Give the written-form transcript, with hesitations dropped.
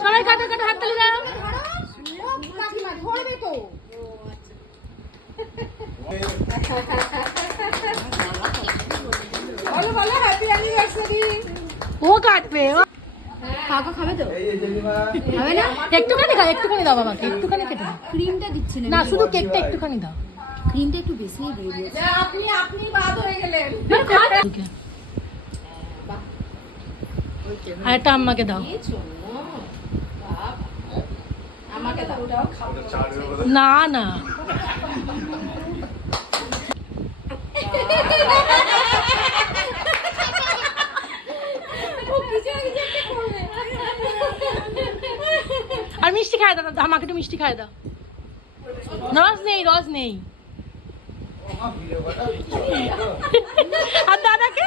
সবাই কাটো কাটো হাততালি দাও। ধরবে তো। বলো বলো হ্যাপি অ্যানিভার্সারি। ও কাটবে। কাকা খাবে তো? খাবে না? একটুখানি খাও, একটুখানি দাও বাবাকে, একটুখানি কেটে দাও। ক্রিমটা দিচ্ছি না শুধু কেকটা একটুখানি দাও। ক্রিমটা একটু বেশি দিয়ে দিয়েছে। আপনি বাদ হয়ে গেলেন। আর একটা আম্মাকে দাও। আমাকে দাও, ওটাও খাবো। না না আর মিষ্টি খায় দাও, আমাকে একটু মিষ্টি খায় দাও। রস নেই, রস নেই। আর দাদাকে